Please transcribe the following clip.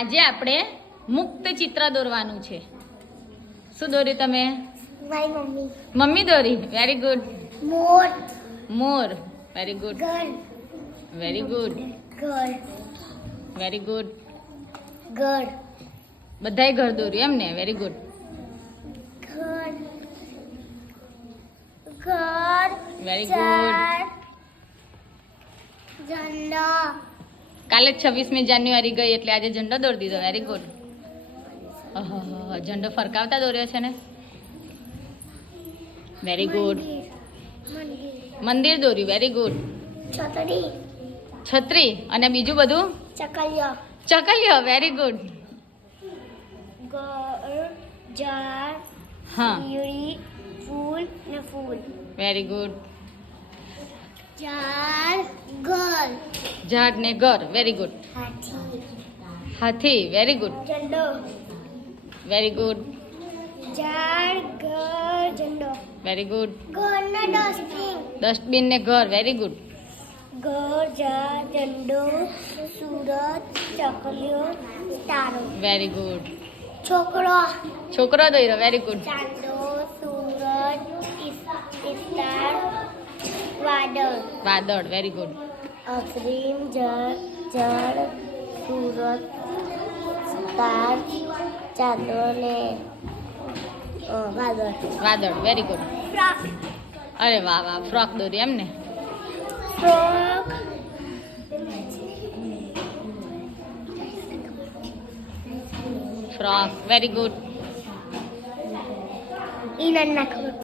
આજે આપણે મુક્ત ચિત્ર દોરવાનું છે. શું દોર્યું તમે? મારી મમ્મી. મમ્મી દોરી. Very good. મોર. મોર. Very good. ઘર. Very good. ઘર. Very good. ઘર. બધાય ઘર દોર્યું એમ ને? Very good. ઘર. ઘર. Very good. ઝંડો. કાલે 26મી જાન્યુઆરી ગઈ એટલે આજે ઝંડો દોરી દીધો. Very good. ઝંડો ફરકાવતા દોર્યો છે ને? Very good. મંદિર. મંદિર દોર્યું. Very good. છતરી. છત્રી અને બીજું બધું? ચકલિયો. ચકલીઓ. Very good. ઘર. ઝાડ. હા. ઈયળી. ફૂલ ને ફૂલ. Very good. ઝાડ. ઘર. ઝાડ ને ઘર. Very good. હાથી. હાથી. Very good. ઝંડો. Very good. ઝાડ. ઘર. ઝંડો. Very good. ઘરના ડસ્ટબિન. ડસ્ટબિન ને ઘર. Very good. ઘર. ઝાડ. ઝંડો. સુરત. ચકલીઓ. તારો. Very good. છોકરો. છોકરો દોર્યો. Very good. ચાંદો. સુરત. ઇસ્ટાર. વાદળ. વાદળ. Very good. અફરીમ. ઝાડ. સુરત. સ્ટાર. ચાંદો ને વાદળ. વાદળ. Very good. ફ્રોક. અરે વાહ વાહ. ફ્રોક દોરી એમ ને? ફ્રોક. ફ્રોક. Very good. ઈ ના ખબર.